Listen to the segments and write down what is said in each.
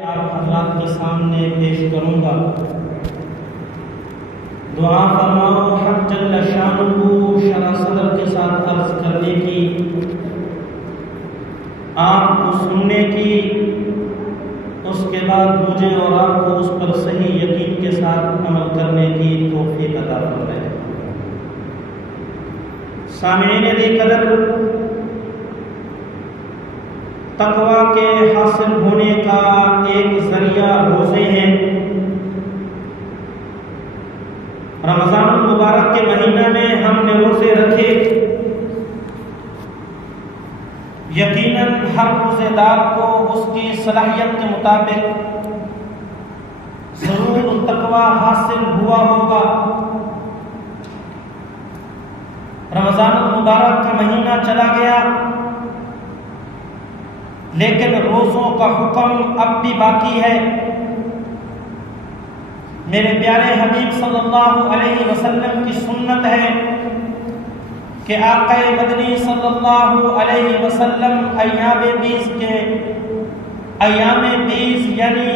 آپ حضرات کے سامنے پیش کروں گا۔ دعا فرماؤ حق جل شانہ شرح صدر کے ساتھ عرض کرنے کی، آپ کو سننے کی، اس کے بعد مجھے اور آپ کو اس پر صحیح یقین کے ساتھ عمل کرنے کی توفیق عطا فرمائے۔ سامعین ذی قدر، تقویٰ کے حاصل ہونے کا ایک ذریعہ روزے ہیں۔ رمضان المبارک کے مہینہ میں ہم نے روزے رکھے، یقیناً ہر روزے دار کو اس کی صلاحیت کے مطابق ضرور تقویٰ حاصل ہوا ہوگا۔ رمضان المبارک کا مہینہ چلا گیا، لیکن روزوں کا حکم اب بھی باقی ہے۔ میرے پیارے حبیب صلی اللہ علیہ وسلم کی سنت ہے کہ آقا مدنی صلی اللہ علیہ وسلم ایام 20 یعنی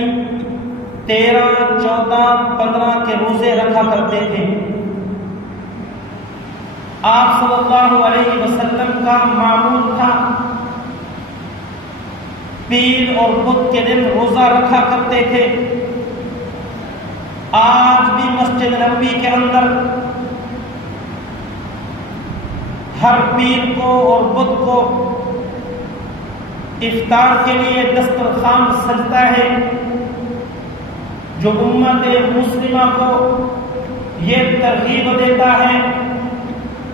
13، 14، 15 کے روزے رکھا کرتے تھے۔ آپ صلی اللہ علیہ وسلم کا معمول تھا پیر اور بدھ کے دن روزہ رکھا کرتے تھے۔ آج بھی مسجد نبوی کے اندر ہر پیر کو اور بدھ کو افطار کے لیے دسترخوان سجتا ہے، جو امت مسلمہ کو یہ ترغیب دیتا ہے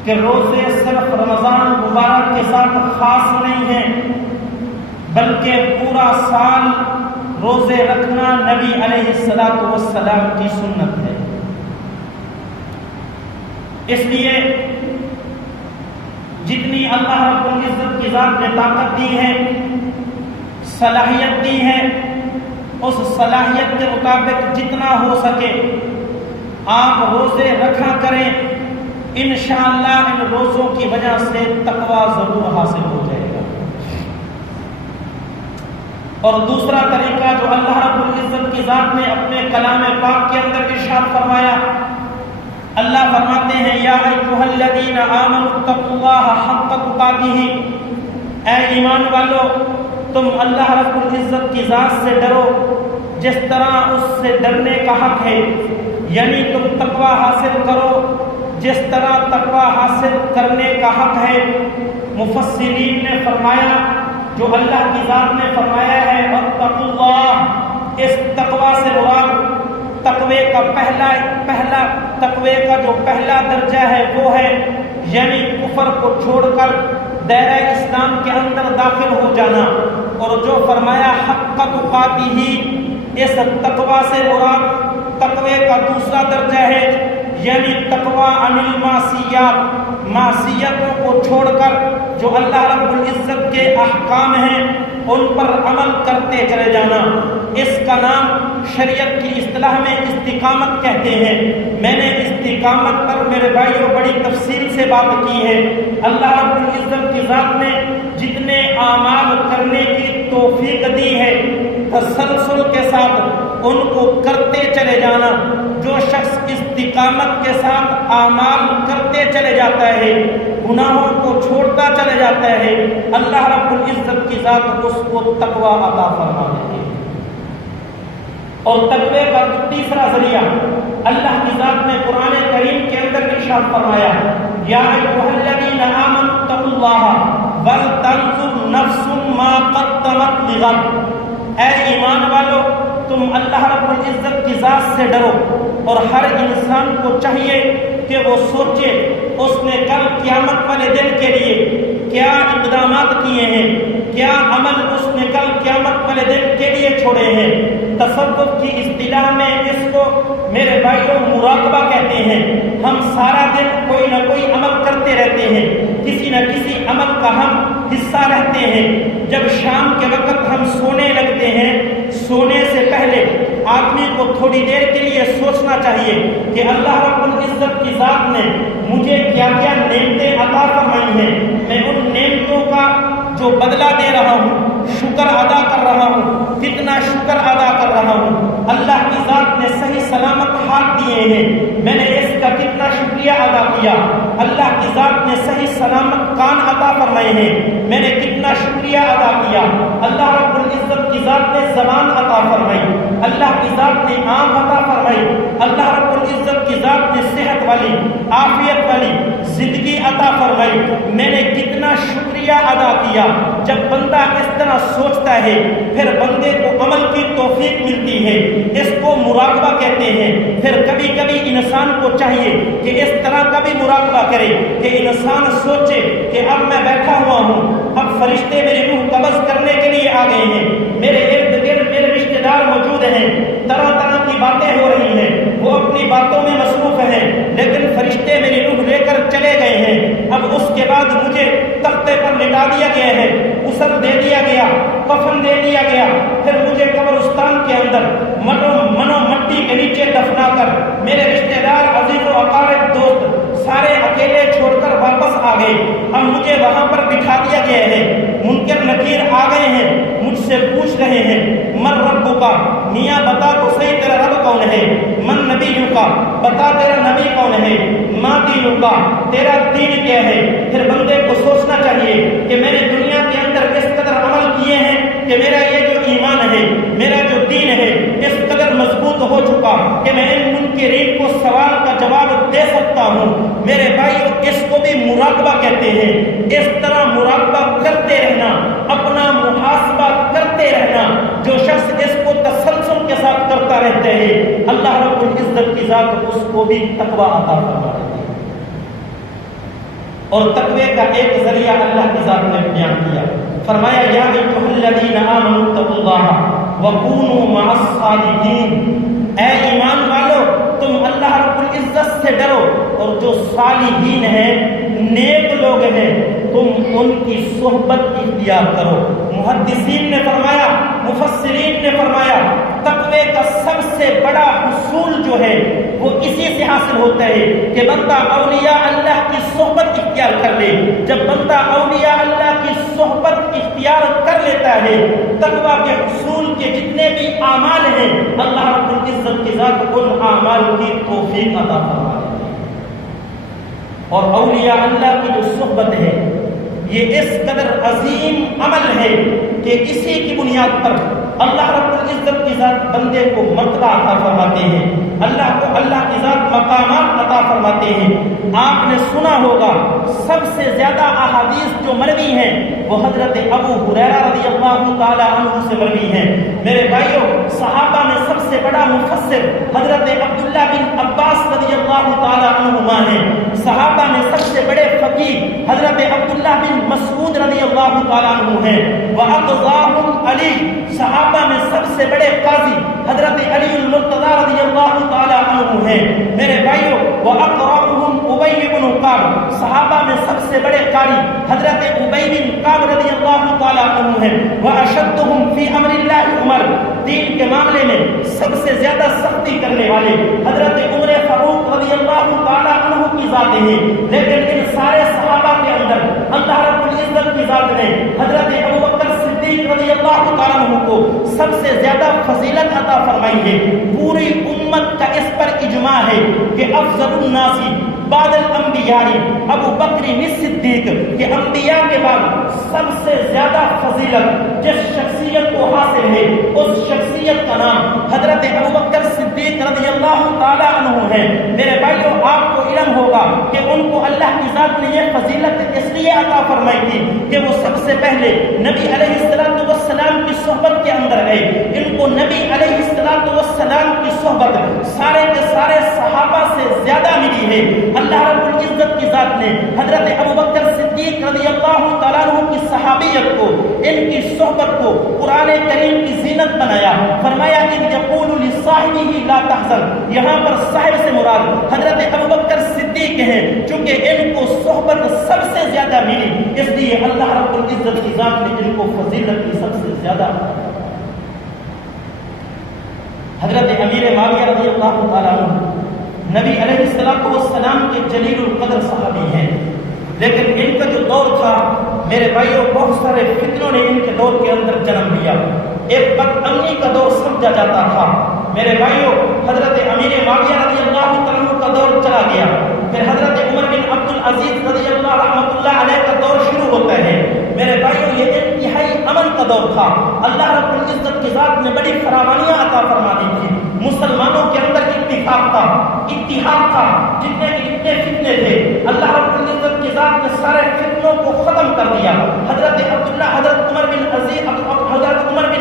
کہ روزے صرف رمضان مبارک کے ساتھ خاص نہیں ہیں، بلکہ پورا سال روزے رکھنا نبی علیہ الصلوۃ والسلام کی سنت ہے۔ اس لیے جتنی اللہ رب العزت کی ذات نے طاقت دی ہے، صلاحیت دی ہے، اس صلاحیت کے مطابق جتنا ہو سکے آپ روزے رکھا کریں۔ انشاءاللہ ان روزوں کی وجہ سے تقویٰ ضرور حاصل ہو جائے گا۔ اور دوسرا طریقہ جو اللہ رب العزت کی ذات نے اپنے کلام پاک کے اندر ارشاد فرمایا، اللہ فرماتے ہیں یا ایھا الذین آمنوا اتقوا اللہ حق تقاتہ، اے ایمان والو تم اللہ رب العزت کی ذات سے ڈرو جس طرح اس سے ڈرنے کا حق ہے، یعنی تم تقویٰ حاصل کرو جس طرح تقویٰ حاصل کرنے کا حق ہے۔ مفسرین نے فرمایا، جو اللہ کی ذات نے فرمایا ہے واتقوا اللہ، اس تقویٰ سے مراد تقوی کا تقوی کا جو پہلا درجہ ہے وہ ہے یعنی کفر کو چھوڑ کر دائرہ اسلام کے اندر داخل ہو جانا، اور جو فرمایا حق تقاتہ، اس تقویٰ سے مراد تقوی کا دوسرا درجہ ہے یعنی تقویٰ عن المعصیات، معصیتوں کو چھوڑ کر جو اللہ رب العزت کے احکام ہیں ان پر عمل کرتے چلے جانا۔ اس کا نام شریعت کی اصطلاح میں استقامت کہتے ہیں۔ میں نے استقامت پر میرے بھائیوں بڑی تفصیل سے بات کی ہے۔ اللہ رب العزت کی ذات نے جتنے اعمال کرنے کی توفیق دی ہے، تسلسل کے ساتھ ان کو کرتے چلے جانا۔ جو شخص استقامت کے ساتھ اعمال کرتے چلے جاتا ہے، گناہوں کو چھوڑتا چلے جاتا ہے، اللہ رب العزت کی ذات اس کو تقویٰ عطا فرما دیتی ہے۔ اور تقوی کا تیسرا ذریعہ اللہ کی ذات نے قرآن کریم کے اندر ارشاد فرمایا، یا ایھا الذین آمنوا اتقوا اللہ ولتنظر نفس ما قدمت لغد، اے ایمان والو تم اللہ رب العزت کی ذات سے ڈرو، اور ہر انسان کو چاہیے کہ وہ سوچے اس نے کل قیامت والے دن کے لیے کیا اقدامات کیے ہیں، کیا عمل اس نے کل قیامت والے دن کے لیے چھوڑے ہیں۔ تصوف کی اصطلاح میں اس کو میرے بھائیوں مراقبہ کہتے ہیں۔ ہم سارا دن کوئی نہ کوئی عمل کرتے رہتے ہیں، کسی نہ کسی عمل کا ہم حصہ رہتے ہیں۔ جب شام کے وقت ہم سونے لگتے ہیں، سونے سے پہلے آدمی کو تھوڑی دیر کے لیے سوچنا چاہیے کہ اللہ رب العزت کی ذات نے مجھے کیا کیا نعمتیں عطا فرمائی ہیں، میں ان نعمتوں کا جو بدلہ دے رہا ہوں، شکر ادا کر رہا ہوں، کتنا شکر ادا کیے ہیں، میں نے اس کا کتنا شکریہ ادا کیا۔ اللہ کی ذات نے صحیح سلامت کان عطا فرمائے ہیں، میں نے کتنا شکریہ ادا کیا۔ اللہ رب العزت کی ذات نے زبان عطا فرمائی، اللہ کی ذات نے آنکھ عطا فرمائی، اللہ رب العزت کی ذات نے صحت والی عافیت والی زندگی عطا فرمائی۔ میں نے کتنا شکریہ ادا کیا۔ جب بندہ اس طرح سوچتا ہے پھر بندے کو عمل کی توفیق ملتی ہے، اس کو مراقبہ کہتے ہیں۔ پھر کبھی کبھی انسان کو چاہیے کہ اس طرح کا بھی مراقبہ کرے کہ انسان سوچے کہ اب میں بیٹھا ہوا ہوں، اب فرشتے میری روح قبض کرنے کے لیے آ گئے ہیں، میرے ارد گرد میرے رشتے دار موجود ہیں، طرح طرح کی باتیں ہو رہی ہیں، وہ اپنی باتوں میں مصروف ہیں، لیکن فرشتے میری روح لے کر چلے گئے ہیں۔ اب اس کے بعد مجھے تختے پر لٹا دیا گیا ہے، غسل دے دیا گیا، کفن دے دیا گیا، پھر مجھے قبرستان کے اندر منو مٹی کے نیچے دفنا کر میرے رشتے دار عزیز و اقارب دوست سارے اکیلے چھوڑ کر واپس آ گئے۔ اب مجھے وہاں پر بٹھا دیا گیا ہے، منکر نکیر آ گئے ہیں، مجھ سے پوچھ رہے ہیں من ربک، میاں بتا تو صحیح تیرا رب کون ہے، من نبیک، بتا تیرا نبی کون ہے، ما دینک، تیرا دین کیا ہے۔ پھر بندے کو سوچنا چاہیے کہ میں نے دنیا کے اندر اس قدر عمل کیے ہیں کہ میرا یہ جو ایمان ہے، میرا جو دین ہے اس قدر مضبوط ہو چکا کہ میں ان منکرین کو سوال کا جواب دے سکتا ہوں۔ میرے بھائیو، اس کو بھی مراقبہ کہتے ہیں۔ اس طرح مراقبہ کرتے رہنا، اپنا محاسبہ کرتے رہنا، جو شخص اس کو تسلسل کے ساتھ کرتا رہتا ہے اللہ رب العزت کی ذات اس کو بھی تقوی عطا فرما دیتی ہے۔ اور تقوی کا ایک ذریعہ اللہ کی ذات نے بیان کیا، فرمایا یا ایھا الذین آمنوا اتقوا اللہ وکونوا مع الصادقین، اے ایمان والو تم اللہ رب العزت سے ڈرو اور جو صالحین ہیں، نیک لوگ ہیں، تم ان کی صحبت اختیار کرو۔ محدثین نے فرمایا، مفسرین نے فرمایا، تقوی کا سب سے بڑا حصول جو ہے وہ اسی سے حاصل ہوتا ہے کہ بندہ اولیاء اللہ کی صحبت اختیار کر لے۔ جب بندہ اولیاء اللہ کی صحبت اختیار کر لیتا ہے، تقوی کے حصول کے جتنے بھی اعمال ہیں اللہ رب العزت کی ذات ان اعمال کی توفیق عطا فرما دیتی ہے۔ اور اولیاء اللہ کی جو صحبت ہے یہ اس قدر عظیم عمل ہے کہ اسی کی بنیاد پر اللہ رب العزت کی ذات بندے کو مرتبہ عطا فرماتے ہیں، اللہ کو اللہ کی ذات مقامات عطا فرماتے ہیں۔ آپ نے سنا ہوگا سب سے زیادہ احادیث جو مروی ہیں وہ حضرت ابو ہریرہ رضی اللہ تعالی عنہ سے مروی ہیں۔ میرے بھائیوں، صحابہ میں سب سے بڑا مفسر حضرت عبداللہ بن عباس رضی اللہ تعالی عنہما ہیں۔ صحابہ میں سب سے بڑے فقیہ حضرت عبداللہ بن مسعود رضی اللہ تعالی عنہ ہیں۔ وَأَقْضَاهُمْ علی، صحابہ میں سب سے بڑے قاضی حضرت علی المرتضی رضی اللہ تعالی عنہ ہیں۔ میرے بھائیوں، وَأَقْرَأُهُمْ أُبَيّ بن کعب، صحابہ میں سب سے بڑے قاری حضرت ابی بن کعب رضی اللہ تعالی عنہ ہیں۔ وَأَشَدُّهُمْ فِي أَمْرِ اللَّهِ عمر، دین کے معاملے میں سب سے زیادہ سختی کرنے والے حضرت عمر فاروق رضی اللہ تعالی عنہ کی ذات ہیں۔ لیکن ان سارے صحابہ کے اندر اللہ رب العزت کی ذات نے حضرت ابوبکر صدیق رضی اللہ تعالی عنہ کو سب سے زیادہ فضیلت عطا فرمائی ہے۔ پوری امت کا اس پر اجماع ہے کہ افضل الناس بعد الانبیاء ابو بکر صدیق، کہ انبیاء کے بعد سب سے زیادہ فضیلت جس شخصیت کو حاصل ہے اس شخصیت کا نام حضرت ابوبکر صدیق رضی اللہ تعالی عنہ ہے۔ میرے بھائیوں، آپ کو علم ہوگا کہ ان کو اللہ کی ذات نے یہ فضیلت اس لیے عطا فرمائی تھی کہ وہ سب سے پہلے نبی علیہ السلام کی صحبت کے اندر گئے۔ ان کو نبی علیہ السلام کی صحبت سارے کے سارے صحابہ سے زیادہ ملی ہے۔ اللہ رب العزت کی ذات نے حضرت ابوبکر صدیق رضی اللہ تعالیٰ عنہ کی صحابیت کو، ان کی صحبت کو قرآن کریم کی زینت بنایا۔ فرمایا اذ یقول لصاحبہ لا تحزن، یہاں پر صاحب سے مراد حضرت ابوبکر صدیق ہیں، چونکہ ان کو صحبت سب سے زیادہ ملی، اس لیے اللہ رب العزت کی ذات نے ان کو فضیلت کی سب سے زیادہ۔ حضرت امیر معاویہ رضی اللہ تعالیٰ عنہ نبی علیہ السلام کے جلیل القدر صحابی ہیں، لیکن ان کا جو دور تھا میرے بھائیوں بہت سارے فتنوں نے ان کے دور کے اندر جنم لیا۔ ایک بد امنی کا دور سمجھا جاتا تھا، میرے بھائیوں حضرت امیر معاویہ رضی اللہ عنہ کا دور چلا گیا، پھر حضرت عمر بن عبد العزیز رضی اللہ رحمۃ اللہ علیہ کا دور شروع ہوتا ہے۔ میرے بھائیوں یہ انتہائی امن کا دور تھا، اللہ رب العزت کی ذات نے بڑی فراوانیاں عطا فرما دی تھی، مسلمانوں کے اندر اتفاق تھا، اتحاد تھا، جتنے فتنے تھے اللہ رب العزت کی ذات نے سارے فتنوں کو ختم کر دیا۔ حضرت عمر بن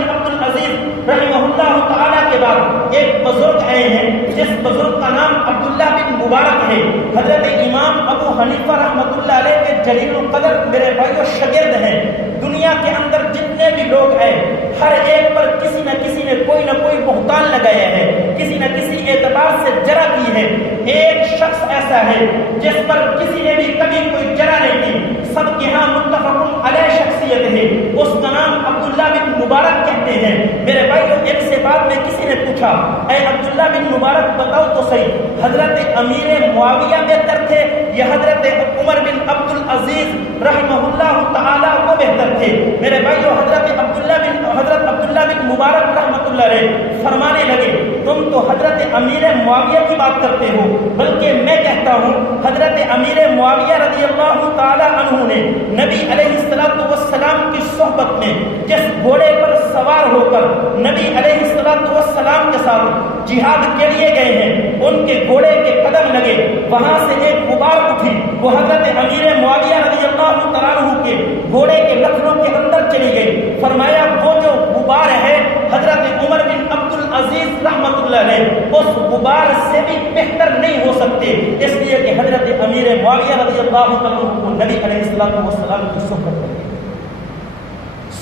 عبد العزیز رحمہ اللہ تعالیٰ کے بعد ایک بزرگ آئے ہیں جس بزرگ کا نام عبداللہ بن مبارک ہے، حضرت امام ابو حنیفہ رحمۃ اللہ علیہ کے جلیل القدر میرے بھائیوں شاگرد ہیں۔ دنیا کے اندر جتنے بھی لوگ آئے ہر ایک پر کسی نہ کسی نے کوئی نہ کوئی بہتان لگایا ہے، کسی نہ کسی اعتبار سے جرح کی ہے۔ ایک شخص ایسا ہے جس پر کسی نے بھی کبھی کوئی جرح نہیں کی، سب کے ہاں متفق علیہ شخصیت ہے، اس کا نام عبداللہ بن مبارک کہتے ہیں۔ میرے بھائیوں ایک سے بعد میں کسی نے پوچھا اے عبداللہ بن مبارک بتاؤ تو صحیح حضرت امیر معاویہ بہتر تھے یا حضرت عمر بن عبد العزیز رحمہ اللہ تعالیٰ وہ بہتر تھے؟ میرے بھائیوں حضرت عبداللہ بن مبارک رحمۃ اللہ علیہ فرمانے لگے تم تو حضرت امیر معاویہ کی بات کرتے ہو، بلکہ میں کہتا ہوں حضرت امیر معاویہ رضی اللہ تعالی عنہ نے نبی علیہ الصلوۃ والسلام کی صحبت میں جس گھوڑے پر سوار ہو کر نبی علیہ الصلوۃ والسلام کے ساتھ جہاد کے لیے گئے ہیں، ان کے گھوڑے کے قدم لگے، وہاں سے ایک غبار اٹھی، وہ حضرت امیر معاویہ رضی اللہ تعالی عنہ کے گھوڑے کے لکھنوں کے اندر چلی گئی۔ فرمایا وہ جو غبار ہے حضرت عمر بن عبد العزیز رحمۃ اللہ علیہ اس غبار سے بھی بہتر نہیں ہو سکتے، اس لیے کہ حضرت امیر معاویہ رضی اللہ عنہ کو نبی علیہ الصلوۃ والسلام کی صحبت ہے۔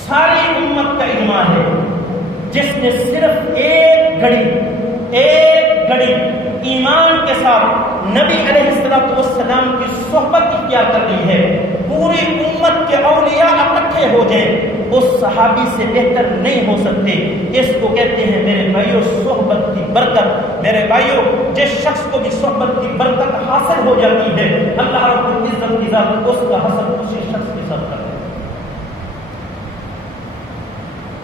ساری امت کا اجماع ہے جس نے صرف ایک گھڑی ایمان کے ساتھ نبی علیہ الصلوۃ والسلام کی صحبت اختیار کر لی ہے، پوری امت کے اولیاء اکٹھے ہو جائیں اس صحابی سے بہتر نہیں ہو سکتے۔ اس کو کہتے ہیں میرے بھائیوں صحبت کی برکت۔ میرے بھائیوں جس شخص کو بھی صحبت کی برکت حاصل ہو جاتی ہے اللہ رب العزت کی ذات اس کا حسد اسی شخص کے ساتھ کرتا ہے۔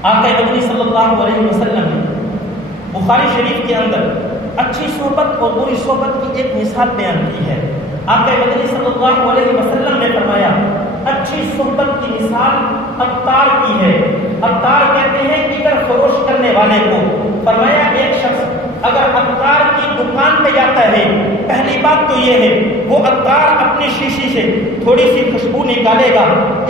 آقا مدنی صلی اللہ علیہ وسلم نے بخاری شریف کے اندر اچھی صحبت اور بری صحبت کی ایک مثال بیان کی ہے۔ آقا مدنی صلی اللہ علیہ وسلم نے فرمایا اچھی صحبت کی مثال عطار کی ہے۔ عطار کہتے ہیں دیگر فروش کرنے والے کو۔ فرمایا ایک شخص اگر عطار کی دکان پہ جاتا ہے پہلی بات تو یہ ہے وہ عطار اپنی شیشی سے تھوڑی سی خوشبو نکالے گا،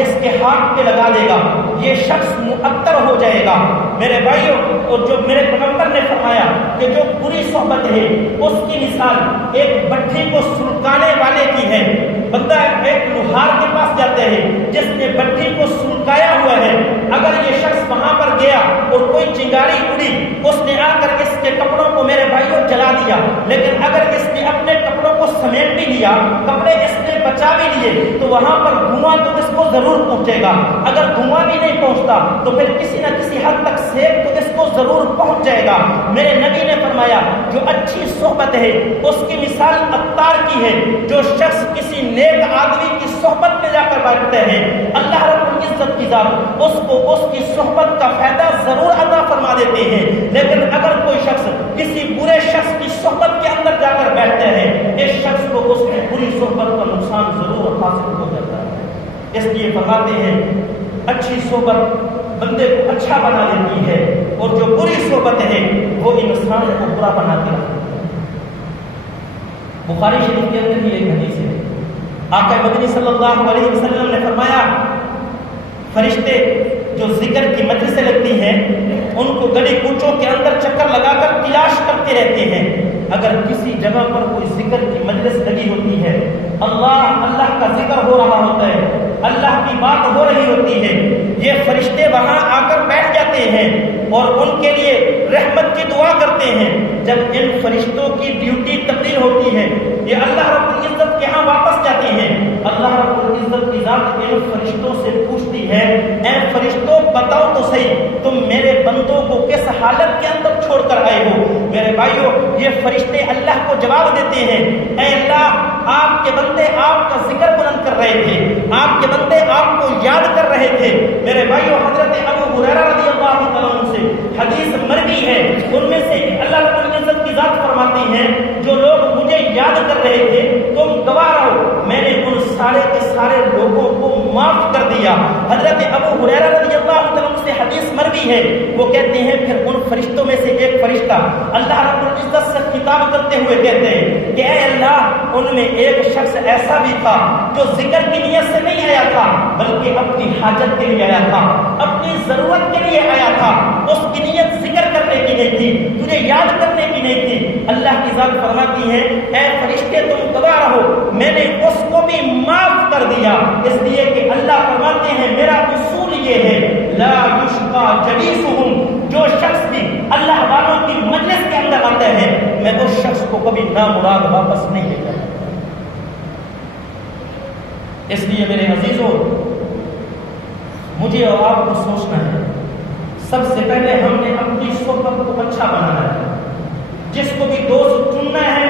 اس کے ہاتھ پہ لگا دے گا، یہ شخص معطر ہو جائے گا۔ میرے بھائیوں اور جو میرے پیغمبر نے فرمایا کہ جو بری صحبت ہے اس کی مثال ایک بٹھی کو سلکانے والے کی ہے۔ بندہ ایک لوہار کے پاس جاتے ہیں جس نے بٹھی کو سلکایا ہوا ہے، اگر یہ شخص وہاں پر گیا اور کوئی چنگاری اڑی اس نے آ کر اس کے کپڑوں کو میرے بھائیوں جلا دیا، لیکن اگر اس نے اپنے کپڑوں کو سمیٹ بھی لیا، کپڑے اس نے بچا بھی لیے تو وہاں پر دھواں تو اس کو ضرور پہنچے گا۔ اگر دھواں بھی نہیں پہنچتا تو پھر کسی نہ کسی حد تک سیک تو اس کو ضرور پہنچ جائے گا۔ میرے نبی نے فرمایا جو اچھی صحبت ہے اس کی مثال عطار کی ہے۔ جو شخص کسی نیک آدمی کی صحبت میں جا کر بیٹھتے ہیں اللہ رب العزت کی ذات اس کو اس کی صحبت کا فائدہ ضرور عطا فرما دیتے ہیں، لیکن اگر کوئی شخص کسی برے شخص کی صحبت کے اندر جا کر بیٹھتے ہیں اس شخص کو اس کی بری صحبت کا نقصان ضرور حاصل ہو جاتا ہے۔ اس لیے فرماتے ہیں اچھی صحبت بندے کو اچھا بنا دیتی ہے اور جو بری صحبت ہے وہ انسان کو برا بنا کے رکھتی ہے۔ بخاری شریف کے اندر بھی ایک حدیث ہے، آقا مدنی صلی اللہ علیہ وسلم نے فرمایا فرشتے جو ذکر کی مجلسیں لگتی ہیں ان کو گلی کوچوں کے اندر چکر لگا کر تلاش کرتے رہتے ہیں۔ اگر کسی جگہ پر کوئی ذکر کی مجلس لگی ہوتی ہے، اللہ کا ذکر ہو رہا ہوتا ہے، اللہ کی بات ہو رہی ہوتی ہے، یہ فرشتے وہاں آ کر بیٹھ جاتے ہیں اور ان کے لیے رحمت کی دعا کرتے ہیں۔ جب ان فرشتوں کی ڈیوٹی تبدیل ہوتی ہے یہ اللہ رب العزت کے ہاں واپس جاتی ہیں، اللہ رب العزت کی ذات ان فرشتوں سے پوچھتی ہے اے فرشتوں بتاؤ تو صحیح تم میرے بندوں کو کس حالت کے اندر چھوڑ کر آئے ہو۔ میرے بھائیوں یہ فرشتے اللہ کو جواب دیتے ہیں اے اللہ آپ کے بندے آپ کا ذکر بلند کر رہے تھے، آپ کے بندے آپ کو یاد کر رہے تھے۔ میرے بھائیوں حضرت ابو ہریرہ رضی اللہ عنہ سے حدیث مروی ہے، ان میں سے اللہ کی ذات فرماتی ہیں جو لوگ مجھے یاد کر رہے تھے تم گواہ رہو میں نے ان سارے کے سارے لوگوں کو معاف کر دیا۔ حضرت ابو ہریرہ رضی اللہ عنہ سے حدیث مروی ہے، وہ کہتے ہیں پھر ان فرشتوں میں سے ایک فرشتہ اللہ رب العزت سے خطاب کرتے ہوئے کہتے ہیں کہ اے اللہ ان میں ایک شخص ایسا بھی تھا جو ذکر کی نیت سے نہیں آیا تھا بلکہ اپنی حاجت کے لیے آیا تھا، اپنی ضرورت کے لیے آیا تھا، اس کی نیت ذکر کرنے کی نہیں تھی، تجھے یاد کرنے کی نہیں تھی۔ اللہ کی ذات فرماتی ہے اے فرشتے تم گواہ رہو میں نے اس کو بھی معاف کر دیا، اس لیے کہ اللہ فرماتے ہیں میرا اصول یہ ہے لا یشقى جلیسہم، جو شخص بھی اللہ والوں کی مجلس کے اندر آتا ہے میں اس شخص کو کبھی نامراد واپس نہیں لے جاتا۔ اس لیے میرے عزیزوں مجھے اور آپ کو سوچنا ہے، سب سے پہلے ہم نے اپنی صحبت کو اچھا بنانا ہے۔ جس کو بھی دوست چننا ہے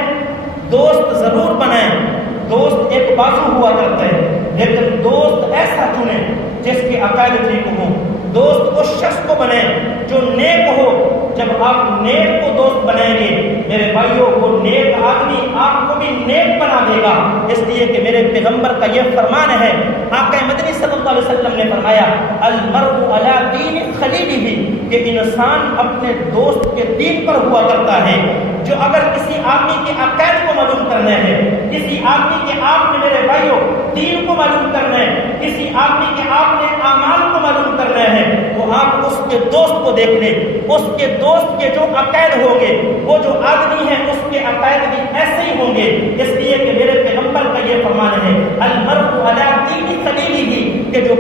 دوست ضرور بنائیں۔ دوست ایک بازو ہوا کرتا ہے لیکن دوست ایسا چنیں جس کے عقائد ٹھیک ہوں۔ دوست اس شخص کو بنائیں جو نیک ہو۔ جب آپ نیک کو دوست بنائیں گے میرے بھائیوں وہ نیک آدمی آپ کو بھی نیک بنا دے گا، اس لیے کہ میرے پیغمبر کا یہ فرمان ہے، آقا مدنی صلی اللہ علیہ وسلم نے فرمایا المرء علی دین خلیلہ، کہ انسان اپنے دوست کے دین پر ہوا کرتا ہے۔ جو اگر کسی آدمی کے عقائد کو معلوم کرنا ہے، کسی آدمی کے آپ نے میرے بھائیوں دین کو معلوم کرنا ہے، کسی آدمی کے آپ نے اعمال کو معلوم کرنا ہے تو آپ اس کے دوست کو دیکھ لیں، اس کے دوست کے جو عقائد ہوں گے وہ جو آدمی ہے اس کے عقائد بھی ایسے ہی ہوں گے، اس لیے کہ میرے پیغمبر کا یہ فرمان ہے المرء علی دین خلیلہ، کہ جو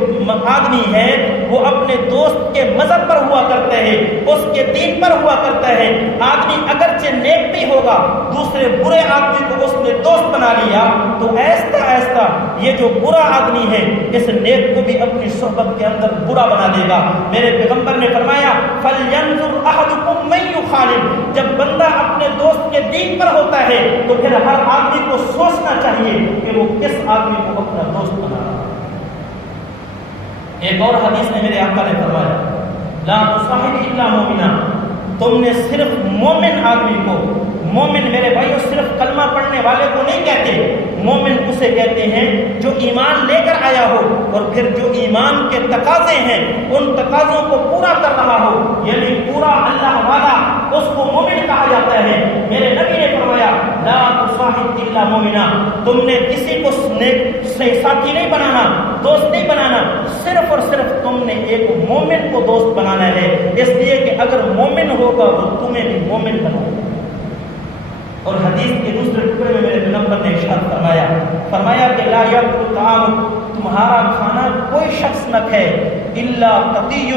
آدمی ہے وہ اپنے دوست کے مذہب پر ہوا کرتا ہے، اس کے دین پر ہوا کرتا ہے۔ آدمی اگرچہ نیک بھی ہوگا دوسرے برے آدمی کو اس نے دوست بنا لیا تو ایسا ایسا یہ جو برا آدمی ہے اس نیک کو بھی اپنی صحبت کے اندر برا بنا دے گا۔ میرے پیغمبر نے فرمایا فَلْيَنْظُرْ أَحَدُكُمْ مَن يُخَالِفُ، جب بندہ اپنے دوست کے دین پر ہوتا ہے تو پھر ہر آدمی کو سوچنا چاہیے کہ وہ کس آدمی کو اپنا دوست بنا رہا ہے۔ ایک اور حدیث میں میرے آقا نے فرمایا لا تصاحب الا مومنا، تم نے صرف مومن آدمی کو، مومن میرے بھائیو صرف کلمہ پڑھنے والے کو نہیں کہتے، مومن اسے کہتے ہیں جو ایمان لے کر آیا ہو اور پھر جو ایمان کے تقاضے ہیں ان تقاضوں کو پورا کر رہا ہو، یعنی پورا اللہ والا، اس کو مومن کہا جاتا ہے۔ میرے نبی نے فرمایا لا تصاحب الا مومنا، تم نے کسی کو ساتھی نہیں بنانا، دوست نہیں بنانا، صرف اور صرف تم نے ایک مومن کو دوست بنانا ہے، اس لیے کہ اگر مومن ہوگا تو تمہیں بھی مومن بناؤ۔ اور حدیث کے دوسرے ٹکڑے میں میرے پیغمبر نے ارشاد فرمایا کہ لا یاکل طعام، تمہارا کھانا کوئی شخص نہ کھائے الا تقی،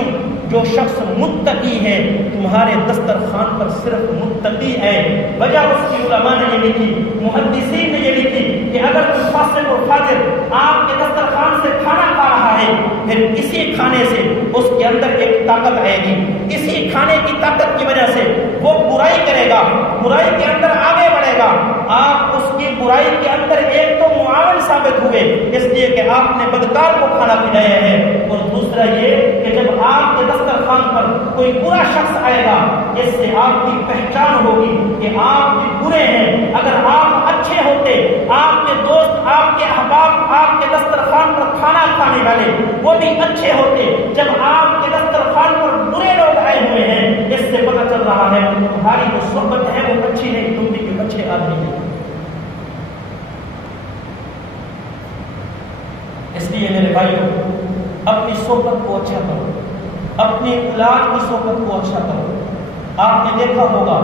جو شخص متقی ہے، تمہارے دسترخوان پر صرف متقی ہے۔ وجہ اس کی علماء نے یہ لکھی، محدثین نے یہ لکھی کہ اگر کوئی فاسق اور فاجر آپ کے دسترخوان سے کھانا کھا رہا ہے پھر اسی کھانے سے اس کے اندر ایک طاقت آئے گی، اسی کھانے کی طاقت کی وجہ سے وہ برائی کرے گا، برائی کے اندر آگے بڑھے گا، آپ اس کی برائی کے اندر ایک تو معاون ثابت ہوئے اس لیے کہ آپ نے بدکار کو کھانا کھلایا ہے، اور دوسرا یہ کہ جب آپ کے دسترخوان پر کوئی برا شخص آئے گا اس سے آپ کی پہچان ہوگی کہ آپ بھی برے ہیں۔ اگر آپ اچھے ہوتے، آپ کے دوست، آپ کے احباب آپ کے دسترخوان پر کھانا کھانے والے وہ بھی اچھے ہوتے، جب آپ کے دسترخوان پر برے لوگ آئے ہوئے ہیں اس سے پتہ چل رہا ہے کہ تمہاری جو صحبت ہے وہ اچھی نہیں، تم بھی کوئی اچھے آدمی نہیں۔ اس لیے میرے بھائیوں اپنی صحبت کو اچھا کرو، اپنی اولاد کی صحبت کو اچھا کرو۔ آپ نے دیکھا ہوگا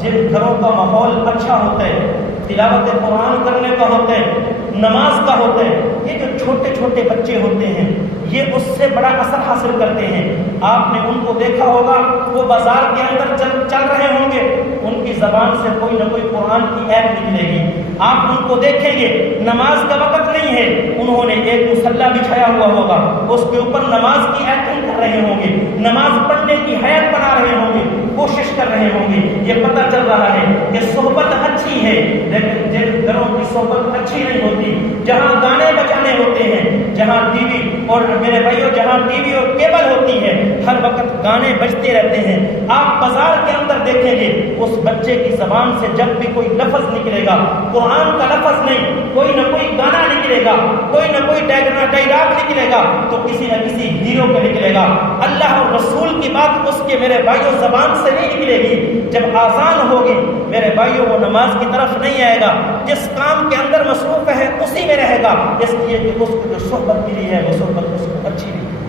جن گھروں کا ماحول اچھا ہوتا ہے، تلاوت قرآن کرنے کا ہوتا ہے، نماز کا ہوتا ہے، یہ جو چھوٹے چھوٹے بچے ہوتے ہیں یہ اس سے بڑا اثر حاصل کرتے ہیں۔ آپ نے ان کو دیکھا ہوگا وہ بازار کے اندر چل رہے ہوں گے، ان کی زبان سے کوئی نہ کوئی قرآن کی آیت نکلے گی، آپ ان کو دیکھیں گے نماز کا وقت نہیں ہے، انہوں نے ایک مصلی بچھایا ہوا ہوگا، اس کے اوپر نماز کی آیتیں کر رہے ہوں گے، نماز پڑھنے کی حیت بنا رہے ہوں گے، کوشش کر رہے ہوں گے۔ یہ پتہ چل رہا ہے کہ صحبت اچھی ہے، لیکن جن گھروں کی صحبت اچھی نہیں ہوتی، جہاں گانے بجانے ہوتے ہیں، جہاں ٹی وی اور میرے بھائیوں جہاں ٹی وی اور کیبل ہوتی ہے ہر وقت گانے بجتے رہتے ہیں، آپ بازار کے اندر دیکھیں گے اس بچے کی زبان سے جب بھی کوئی لفظ نکلے گا، قرآن کا لفظ نہیں، کوئی نہ کوئی گانا نکلے گا، کوئی نہ کوئی ڈائلاگ نکلے گا، تو کسی نہ کسی ہیرو پہ نکلے گا۔ اللہ اور رسول کی بات اس کے میرے بھائیوں زبان سے نہیں نکلے گی۔ جب آذان ہوگی میرے بھائیوں وہ نماز کی طرف نہیں آئے گا، جس کام کے اندر مصروف ہے اسی میں رہے گا، اس لیے کہ اس کو جو صحبت ملی ہے وہ صحبت اس کو اچھی نہیں۔